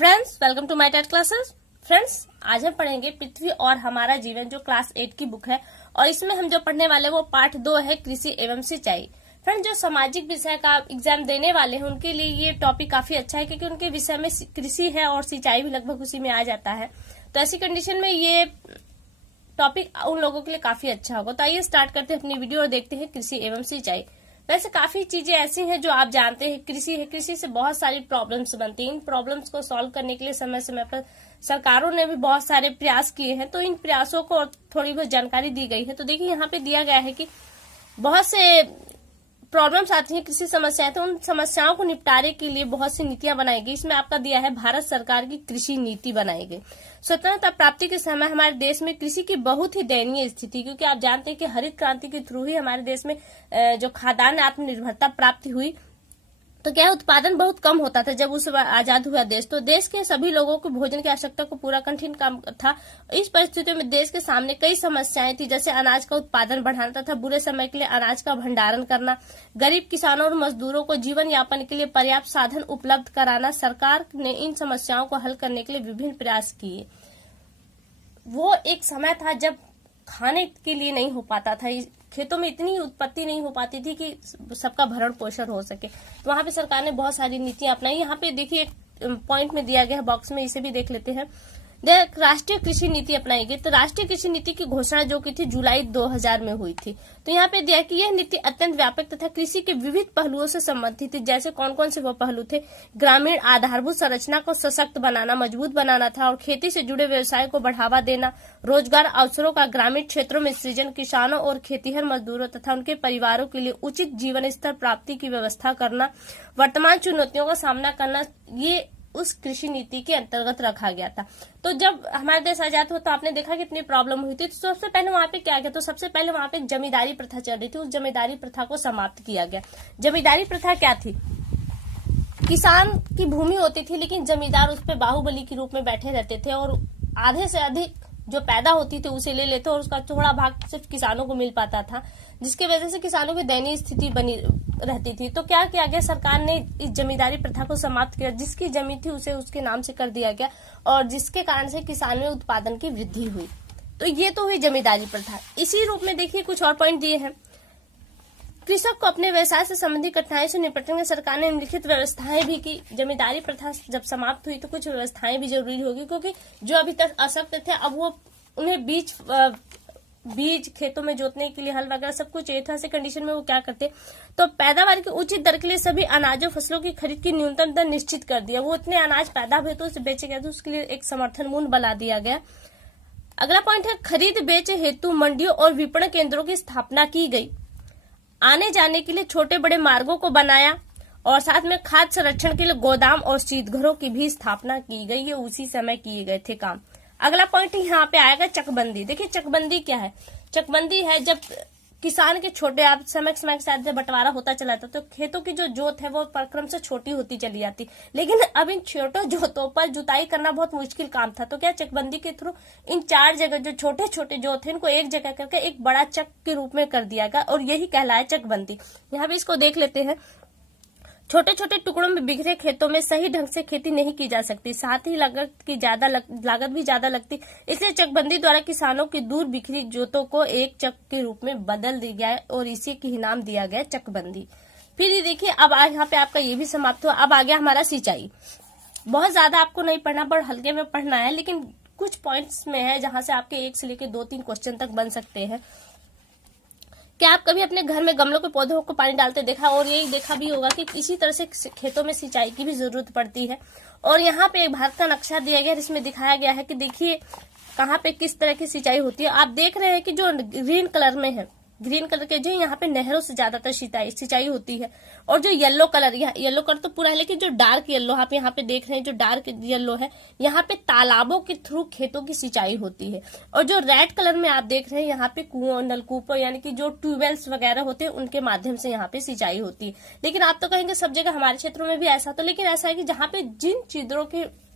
Friends, welcome to my TET classes. Friends, आज हम पढ़ेंगे पृथ्वी और हमारा जीवन, जो क्लास 8 की बुक है। और इसमें हम जो पढ़ने वाले वो पार्ट 2 है, कृषि एवं सिंचाई। फ्रेंड्स, जो सामाजिक विषय का एग्जाम देने वाले हैं उनके लिए ये टॉपिक काफी अच्छा है, क्योंकि उनके विषय में कृषि है और सिंचाई भी लगभग उसी में आ जाता है। तो ऐसी कंडीशन में ये टॉपिक उन लोगों के लिए काफी अच्छा होगा। तो आइए स्टार्ट करते हैं अपनी वीडियो और देखते हैं कृषि एवं सिंचाई। वैसे काफी चीजें ऐसी हैं जो आप जानते हैं, कृषि है, कृषि से बहुत सारी प्रॉब्लम्स बनती हैं। इन प्रॉब्लम्स को सॉल्व करने के लिए समय समय पर सरकारों ने भी बहुत सारे प्रयास किए हैं। तो इन प्रयासों को थोड़ी बहुत जानकारी दी गई है। तो देखिए, यहाँ पे दिया गया है कि बहुत से प्रॉब्लम्स आती हैं, कृषि समस्याएं, तो उन समस्याओं को निपटारे के लिए बहुत सी नीतियां बनाई गई। इसमें आपका दिया है भारत सरकार की कृषि नीति बनाई गई। स्वतंत्रता प्राप्ति के समय हमारे देश में कृषि की बहुत ही दयनीय स्थिति, क्योंकि आप जानते हैं कि हरित क्रांति के थ्रू ही हमारे देश में जो खाद्यान्न आत्मनिर्भरता प्राप्त हुई। तो क्या उत्पादन बहुत कम होता था जब उस आजाद हुआ देश। तो देश के सभी लोगों को भोजन की आवश्यकता को पूरा कठिन काम था। इस परिस्थितियों में देश के सामने कई समस्याएं थी, जैसे अनाज का उत्पादन बढ़ाना तथा बुरे समय के लिए अनाज का भंडारण करना, गरीब किसानों और मजदूरों को जीवन यापन के लिए पर्याप्त साधन उपलब्ध कराना। सरकार ने इन समस्याओं को हल करने के लिए विभिन्न प्रयास किए। वो एक समय था जब खाने के लिए नहीं हो पाता था, खेतों में इतनी उत्पत्ति नहीं हो पाती थी कि सबका भरण पोषण हो सके। तो वहां पे सरकार ने बहुत सारी नीतियां अपनाई। यहाँ पे देखिए, एक पॉइंट में दिया गया है बॉक्स में, इसे भी देख लेते हैं। राष्ट्रीय कृषि नीति अपनाई गई। तो राष्ट्रीय कृषि नीति की घोषणा जो की थी जुलाई 2000 में हुई थी। तो यहाँ पे दिया कि यह नीति अत्यंत व्यापक तथा कृषि के विविध पहलुओं से संबंधित थी। जैसे कौन कौन से वो पहलू थे? ग्रामीण आधारभूत संरचना को सशक्त बनाना, मजबूत बनाना था, और खेती से जुड़े व्यवसाय को बढ़ावा देना, रोजगार अवसरों का ग्रामीण क्षेत्रों में सृजन, किसानों और खेतीहर मजदूरों तथा उनके परिवारों के लिए उचित जीवन स्तर प्राप्ति की व्यवस्था करना, वर्तमान चुनौतियों का सामना करना, ये उस कृषि नीति के अंतर्गत रखा गया था। तो जब हमारा देश आजाद हुआ तो आपने देखा कितनी प्रॉब्लम हुई थी। तो सबसे पहले वहां पे क्या गया? तो सबसे पहले वहां पे जमींदारी प्रथा चल रही थी। उस जमींदारी प्रथा को समाप्त किया गया। जमींदारी प्रथा क्या थी? किसान की भूमि होती थी, लेकिन जमींदार उस पर बाहुबली के रूप में बैठे रहते थे और आधे से अधिक जो पैदा होती थी उसे ले लेते, और उसका थोड़ा भाग सिर्फ किसानों को मिल पाता था, जिसकी वजह से किसानों की दयनीय स्थिति बनी रहती थी। तो क्या किया गया? सरकार ने इस जमींदारी प्रथा को समाप्त किया। जिसकी जमीन थी उसे उसके नाम से कर दिया गया, और जिसके कारण से किसान में उत्पादन की वृद्धि हुई। तो ये तो हुई जमींदारी प्रथा। इसी रूप में देखिए कुछ और पॉइंट दिए हैं। कृषक को अपने व्यवसाय से संबंधित कठिनाई से निपटने में सरकार ने निम्नलिखित व्यवस्थाएं भी की। जमींदारी प्रथा जब समाप्त हुई तो कुछ व्यवस्थाएं भी जरूरी होगी, क्योंकि जो अभी तक अशक्त थे अब वो उन्हें बीज खेतों में जोतने के लिए हल वगैरह सब कुछ चाहिए था। ऐसे कंडीशन में वो क्या करते? तो पैदावार की उचित दर के लिए सभी अनाजों फसलों की खरीद की न्यूनतम दर निश्चित कर दिया। वो इतने अनाज पैदा हुए तो उसे बेचे गए, तो उसके लिए एक समर्थन मूल्य बना दिया गया। अगला पॉइंट है, खरीद बेच हेतु मंडियों और विपणन केंद्रों की स्थापना की गई। आने जाने के लिए छोटे बड़े मार्गों को बनाया, और साथ में खाद्य संरक्षण के लिए गोदाम और शीतघरों की भी स्थापना की गई। ये उसी समय किए गए थे काम। अगला पॉइंट यहाँ पे आएगा चकबंदी। देखिए चकबंदी क्या है? चकबंदी है जब किसान के छोटे, आप समय समय के साथ जब बंटवारा होता चला था तो खेतों की जो जोत है वो क्रम से छोटी होती चली जाती, लेकिन अब इन छोटे जोतों पर जुताई करना बहुत मुश्किल काम था। तो क्या चकबंदी के थ्रू इन 4 जगह जो छोटे छोटे जोत है इनको एक जगह करके एक बड़ा चक के रूप में कर दिया गया, और यही कहलाया चकबंदी। यहाँ पे इसको देख लेते हैं। छोटे छोटे टुकड़ों में बिखरे खेतों में सही ढंग से खेती नहीं की जा सकती, साथ ही लागत भी ज्यादा लगती। इसलिए चकबंदी द्वारा किसानों की दूर बिखरी जोतों को एक चक के रूप में बदल दिया गया, और इसी की नाम दिया गया चकबंदी। फिर ये देखिए, अब आज यहाँ पे आपका ये भी समाप्त हुआ। अब आ गया हमारा सिंचाई। बहुत ज्यादा आपको नहीं पढ़ना, पर हल्के में पढ़ना है, लेकिन कुछ पॉइंट्स में है जहां से आपके 1 से लेकर 2-3 क्वेश्चन तक बन सकते हैं। क्या आप कभी अपने घर में गमलों के पौधों को पानी डालते देखा? और यही देखा भी होगा कि इसी तरह से खेतों में सिंचाई की भी जरूरत पड़ती है। और यहाँ पे एक भारत का नक्शा दिया गया है, जिसमें दिखाया गया है कि देखिए कहाँ पे किस तरह की सिंचाई होती है। आप देख रहे हैं कि जो ग्रीन कलर में है, ग्रीन कलर के जो यहाँ पे नहरों से ज्यादातर सिंचाई होती है, और जो येलो कलर तो पूरा है, लेकिन जो डार्क येलो आप यहाँ पे देख रहे हैं, जो डार्क येलो है, यहाँ पे तालाबों के थ्रू खेतों की सिंचाई होती है। और जो रेड कलर में आप देख रहे हैं, यहाँ पे कुओं, नलकूपों, यानी कि जो ट्यूबवेल्स वगैरह होते हैं उनके माध्यम से यहाँ पे सिंचाई होती है। लेकिन आप तो कहेंगे सब जगह हमारे क्षेत्रों में भी ऐसा, तो लेकिन ऐसा है कि जहाँ पे जिन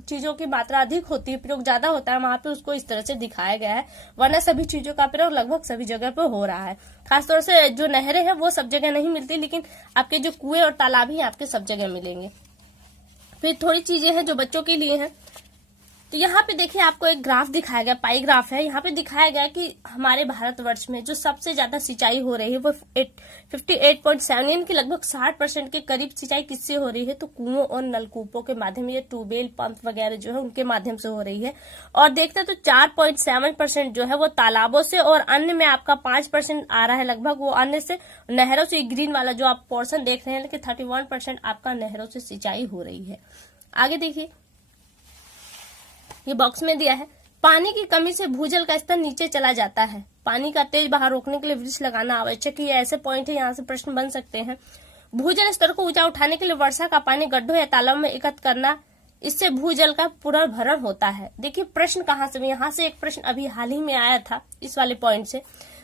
चीजों की मात्रा अधिक होती है, प्रयोग ज्यादा होता है, वहां पे उसको इस तरह से दिखाया गया है। वरना सभी चीजों का प्रयोग लगभग सभी जगह पे हो रहा है। खासतौर से जो नहरें हैं वो सब जगह नहीं मिलती, लेकिन आपके जो कुएं और तालाब ही आपके सब जगह मिलेंगे। फिर थोड़ी चीजें हैं जो बच्चों के लिए हैं। तो यहाँ पे देखिए आपको एक ग्राफ दिखाया गया, पाई ग्राफ है। यहाँ पे दिखाया गया कि हमारे भारतवर्ष में जो सबसे ज्यादा सिंचाई हो रही है वो 58.7 यानी कि लगभग 60% के करीब सिंचाई किससे हो रही है, तो कुओं और नलकूपों के माध्यम, ये ट्यूबवेल पंप वगैरह जो है उनके माध्यम से हो रही है। और देखते हैं तो 4.7% जो है वो तालाबों से, और अन्य में आपका 5% आ रहा है लगभग वो अन्य से, नहरों से। ग्रीन वाला जो आप पोर्शन देख रहे हैं कि 31% आपका नहरों से सिंचाई हो रही है। आगे देखिए ये बॉक्स में दिया है, पानी की कमी से भूजल का स्तर नीचे चला जाता है। पानी का तेज बहाव रोकने के लिए वृक्ष लगाना आवश्यक है। ये ऐसे पॉइंट है, यहाँ से प्रश्न बन सकते हैं। भूजल स्तर को ऊंचा उठाने के लिए वर्षा का पानी गड्ढों या तालाब में एकत्र करना, इससे भूजल का पुनर्भरण होता है। देखिए प्रश्न कहाँ से, यहाँ से एक प्रश्न अभी हाल ही में आया था इस वाले पॉइंट से।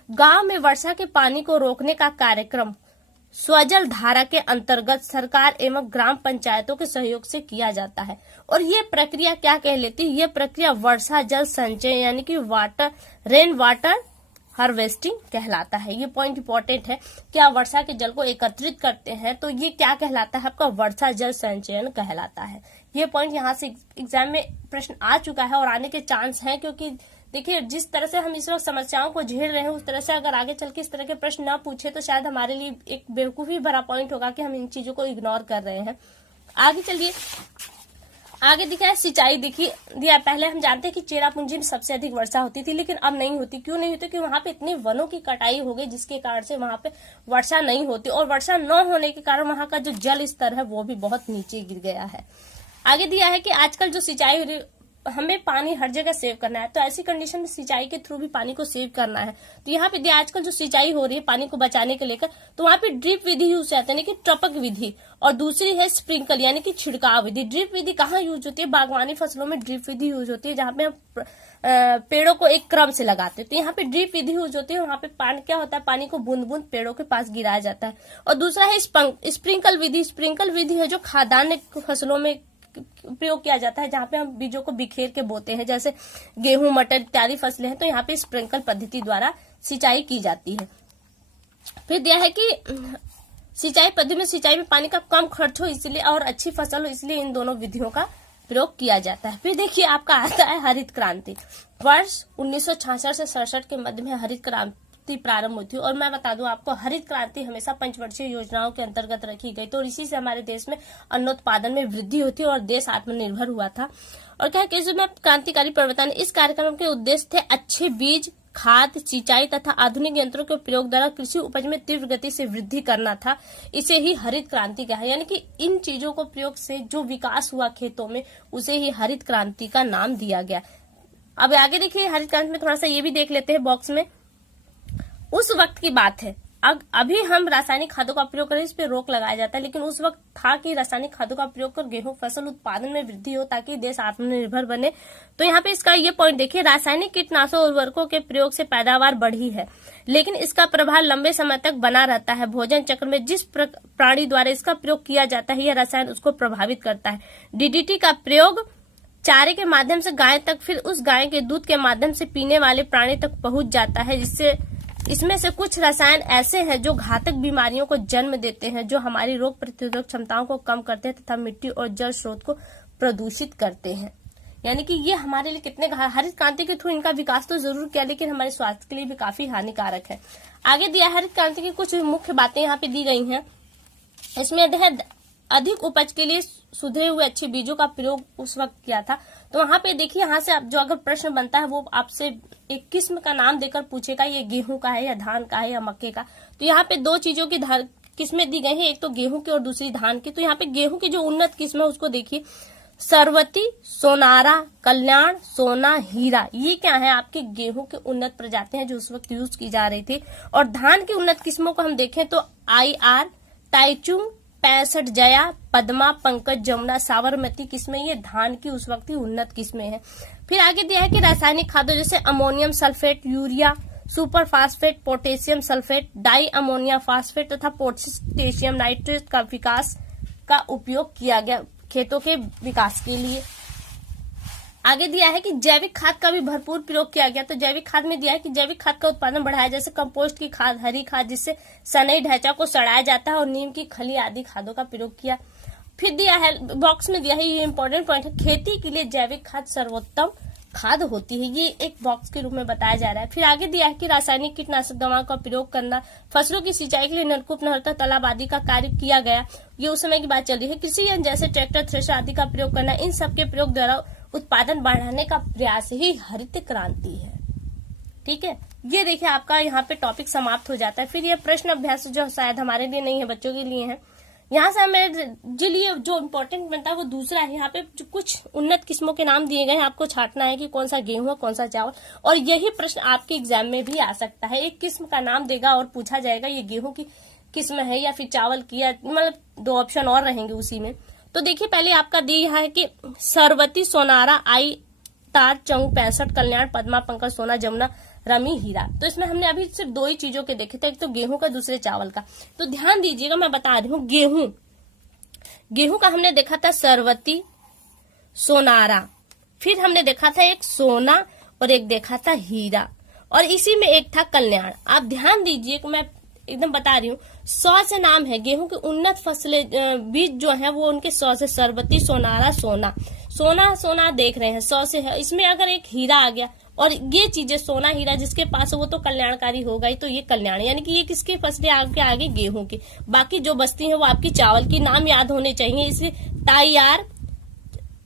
गांव में वर्षा के पानी को रोकने का कार्यक्रम स्वजल धारा के अंतर्गत सरकार एवं ग्राम पंचायतों के सहयोग से किया जाता है। और ये प्रक्रिया क्या कहलाती है, ये प्रक्रिया वर्षा जल संचय यानी कि रेन वाटर हार्वेस्टिंग कहलाता है। ये पॉइंट इंपॉर्टेंट है, क्या वर्षा के जल को एकत्रित करते हैं तो ये क्या कहलाता है, आपका वर्षा जल संचयन कहलाता है। ये पॉइंट यहाँ से एग्जाम में प्रश्न आ चुका है और आने के चांस है, क्योंकि देखिए जिस तरह से हम इस वक्त समस्याओं को झेल रहे हैं उस तरह से अगर आगे चल के इस तरह के प्रश्न न पूछे तो शायद हमारे लिए एक बेवकूफी भरा पॉइंट होगा कि हम इन चीजों को इग्नोर कर रहे हैं। आगे चलिए, आगे दिखा है सिंचाई। देखिए दिया, पहले हम जानते हैं कि चेरापूंजी में सबसे अधिक वर्षा होती थी, लेकिन अब नहीं होती। क्यों नहीं होती, क्योंकि वहां पे इतने वनों की कटाई हो गई जिसके कारण से वहां पे वर्षा नहीं होती, और वर्षा न होने के कारण वहां का जो जल स्तर है वो भी बहुत नीचे गिर गया है। आगे दिया है कि आजकल जो सिंचाई हो रही, हमें पानी हर जगह सेव करना है, तो ऐसी कंडीशन में सिंचाई के थ्रू भी पानी को सेव करना है। तो यहाँ पे दिया आजकल जो सिंचाई हो रही है पानी को बचाने के लेकर, तो वहां पे ड्रिप विधि यूज होती है यानी कि टपक विधि, और दूसरी है स्प्रिंकल यानी कि छिड़काव विधि। ड्रिप विधि कहाँ यूज होती है, बागवानी फसलों में ड्रिप विधि यूज होती है, जहाँ पे हम पेड़ों को एक क्रम से लगाते हैं। तो यहाँ पे ड्रिप विधि यूज होती है, वहां पे पानी क्या होता है, पानी को बूंद बूंद पेड़ों के पास गिराया जाता है। और दूसरा है स्प्रिंकल विधि। स्प्रिंकल विधि है जो खाद्यान्न फसलों में प्रयोग किया जाता है, जहाँ पे हम बीजों को बिखेर के बोते हैं, जैसे गेहूं मटर इत्यादि फसलें हैं, तो यहाँ पे स्प्रिंकल पद्धति द्वारा सिंचाई की जाती है। फिर दिया है कि सिंचाई पद्धति में सिंचाई में पानी का कम खर्च हो इसलिए और अच्छी फसल हो इसलिए इन दोनों विधियों का प्रयोग किया जाता है। फिर देखिए आपका आता है हरित क्रांति। वर्ष 1966 से 67 के मध्य में हरित क्रांति प्रारंभ हुई थी, और मैं बता दूं आपको हरित क्रांति हमेशा पंचवर्षीय योजनाओं के अंतर्गत रखी गई, तो इसी से हमारे देश में अन्नोत्पादन में वृद्धि होती और देश आत्मनिर्भर हुआ था। और क्या कि इसमें क्रांतिकारी परिवर्तन, इस कार्यक्रम के उद्देश्य थे अच्छे बीज, खाद, सिंचाई तथा आधुनिक यंत्रों के प्रयोग द्वारा कृषि उपज में तीव्र गति से वृद्धि करना था। इसे ही हरित क्रांति कहा, यानी कि इन चीजों को प्रयोग से जो विकास हुआ खेतों में उसे ही हरित क्रांति का नाम दिया गया। अब आगे देखिए हरित क्रांति में थोड़ा सा ये भी देख लेते हैं बॉक्स में। उस वक्त की बात है, अभी हम रासायनिक खादों का प्रयोग करें, इस पे रोक लगाया जाता है, लेकिन उस वक्त था कि रासायनिक खादों का प्रयोग कर गेहूं फसल उत्पादन में वृद्धि हो ताकि देश आत्मनिर्भर बने। तो यहाँ पे इसका ये पॉइंट देखिए, रासायनिक कीटनाशक उर्वरकों के प्रयोग से पैदावार बढ़ी है, लेकिन इसका प्रभाव लंबे समय तक बना रहता है। भोजन चक्र में जिस प्राणी द्वारा इसका प्रयोग किया जाता है यह रसायन उसको प्रभावित करता है। डीडीटी का प्रयोग चारे के माध्यम से गाय तक, फिर उस गाय के दूध के माध्यम से पीने वाले प्राणी तक पहुंच जाता है, जिससे इसमें से कुछ रसायन ऐसे हैं जो घातक बीमारियों को जन्म देते हैं, जो हमारी रोग प्रतिरोधक क्षमताओं को कम करते हैं तथा मिट्टी और जल स्रोत को प्रदूषित करते हैं। यानी कि ये हमारे लिए कितने, हरित क्रांति के थ्रू इनका विकास तो जरूर किया लेकिन हमारे स्वास्थ्य के लिए भी काफी हानिकारक है। आगे दिया हरित क्रांति की कुछ मुख्य बातें यहाँ पे दी गई हैं। इसमें अधिक उपज के लिए सुधरे हुए अच्छे बीजों का प्रयोग उस वक्त किया था। तो वहां पे देखिए, यहाँ से जो अगर प्रश्न बनता है वो आपसे एक किस्म का नाम देकर पूछेगा, ये गेहूं का है या धान का है या मक्के का। तो यहाँ पे दो चीजों की किस्में दी गई है, एक तो गेहूं की और दूसरी धान की। तो यहाँ पे गेहूं की जो उन्नत किस्म है उसको देखिए, सरवती, सोनारा, कल्याण, सोना, हीरा, ये क्या है आपके गेहूं के उन्नत प्रजाति हैं जो उस वक्त यूज की जा रही थी। और धान की उन्नत किस्मों को हम देखें तो IR, टाइचुंग, 65 जया, पद्मा, पंकज, जमुना, साबरमती किस्में ये धान की उस वक्त की उन्नत किस्में हैं। फिर आगे दिया है कि रासायनिक खादों जैसे ammonium sulphate, urea, super phosphate, potassium sulphate, di ammonia phosphate तथा पोटेशियम नाइट्रेट का विकास का उपयोग किया गया खेतों के विकास के लिए। आगे दिया है कि जैविक खाद का भी भरपूर प्रयोग किया गया। तो जैविक खाद में दिया है कि जैविक खाद का उत्पादन बढ़ाया, जैसे कंपोस्ट की खाद, हरी खाद जिससे सनई ढांचा को सड़ाया जाता है, और नीम की खली आदि खादों का प्रयोग किया। फिर दिया है बॉक्स में दिया है, ये इंपॉर्टेंट पॉइंट है, खेती के लिए जैविक खाद सर्वोत्तम खाद होती है, ये एक बॉक्स के रूप में बताया जा रहा है। फिर आगे दिया है कि रासायनिक कीटनाशक दवाओं का प्रयोग करना, फसलों की सिंचाई के लिए नलकूप, नहर, तालाब आदि का कार्य किया गया, ये उस समय की बात चल रही है। कृषि यंत्र जैसे ट्रैक्टर, थ्रेशर आदि का प्रयोग करना, इन सब के प्रयोग द्वारा उत्पादन बढ़ाने का प्रयास ही हरित क्रांति है। ठीक है, ये देखिए आपका यहाँ पे टॉपिक समाप्त हो जाता है। फिर ये प्रश्न अभ्यास जो शायद हमारे लिए नहीं है, बच्चों के लिए है। यहाँ से हमें जो लिए जो इम्पोर्टेंट बनता है वो दूसरा है। यहाँ पे जो कुछ उन्नत किस्मों के नाम दिए गए हैं, आपको छांटना है कि कौन सा गेहूं है, कौन सा चावल, और यही प्रश्न आपके एग्जाम में भी आ सकता है। एक किस्म का नाम देगा और पूछा जाएगा ये गेहूं की किस्म है या फिर चावल की, या मतलब 2 ऑप्शन और रहेंगे उसी में। तो देखिए पहले आपका दिया है कि सरवती, सोनारा, आई, तार, चंग, 65, कल्याण, पद्मा, पंकज, सोना, जमुना, रमी, हीरा। तो इसमें हमने अभी सिर्फ 2 ही चीजों के देखे थे, एक तो गेहूं का, दूसरे चावल का। तो ध्यान दीजिएगा, मैं बता रही हूँ। गेहूं का हमने देखा था सरवती, सोनारा, फिर हमने देखा था एक सोना और एक देखा था हीरा, और इसी में एक था कल्याण। आप ध्यान दीजिए, मैं एकदम बता रही हूँ, 100 से नाम है गेहूं की उन्नत फसलें, बीज जो है वो उनके 100 से, सरवती, सोनारा, सोना देख रहे हैं 100 से है। इसमें अगर एक हीरा आ गया, और ये चीजें सोना, हीरा जिसके पास है वो तो कल्याणकारी होगा ही, तो ये कल्याण, यानी कि ये किसकी फसलें आपके आगे गेहूं की। बाकी जो बस्ती है वो आपकी चावल की। नाम याद होने चाहिए इसे, ताइयार,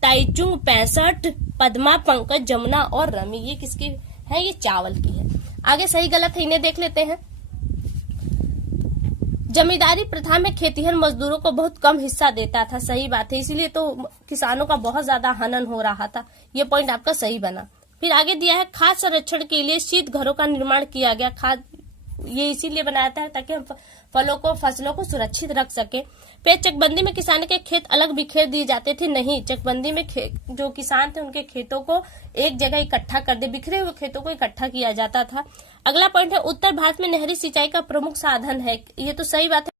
ताइचुंग, 65, पद्मा, पंकज, जमुना और रमी, ये किसकी है? ये चावल की है। आगे सही गलत है, इन्हें देख लेते हैं। जमींदारी प्रथा में खेतीहर मजदूरों को बहुत कम हिस्सा देता था, सही बात है, इसीलिए तो किसानों का बहुत ज्यादा हनन हो रहा था, ये पॉइंट आपका सही बना। फिर आगे दिया है खाद संरक्षण के लिए शीत घरों का निर्माण किया गया। खाद ये इसीलिए बनाता है ताकि हम फसलों को सुरक्षित रख सके। फिर चकबंदी में किसान के खेत अलग बिखेर दिए जाते थे, नहीं, चकबंदी में जो किसान थे उनके खेतों को एक जगह इकट्ठा कर दे, बिखरे हुए खेतों को इकट्ठा किया जाता था। अगला पॉइंट है उत्तर भारत में नहरी सिंचाई का प्रमुख साधन है, ये तो सही बात है।